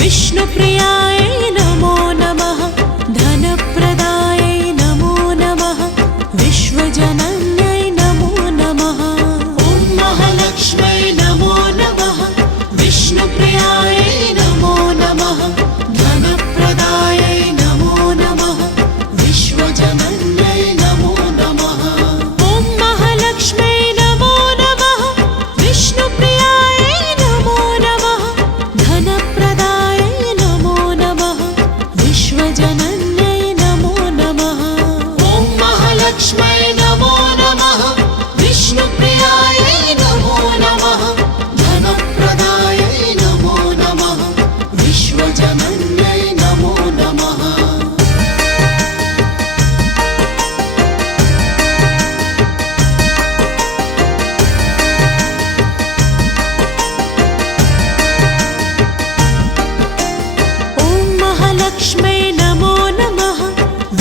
विष्णुप्रिया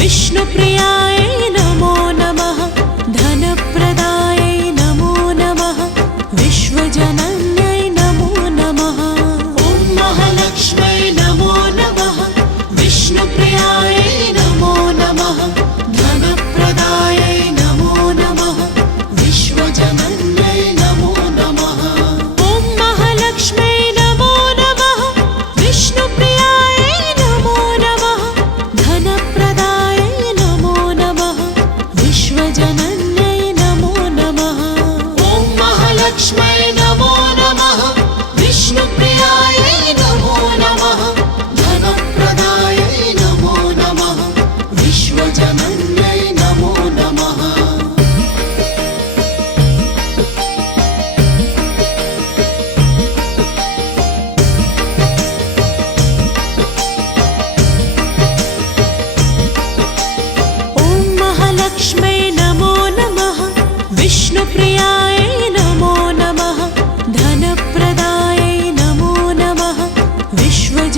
কৃষ্ণপ্রিয়া। प्रियाय नमो नमः धनप्रदाय नमो नमः विश्वज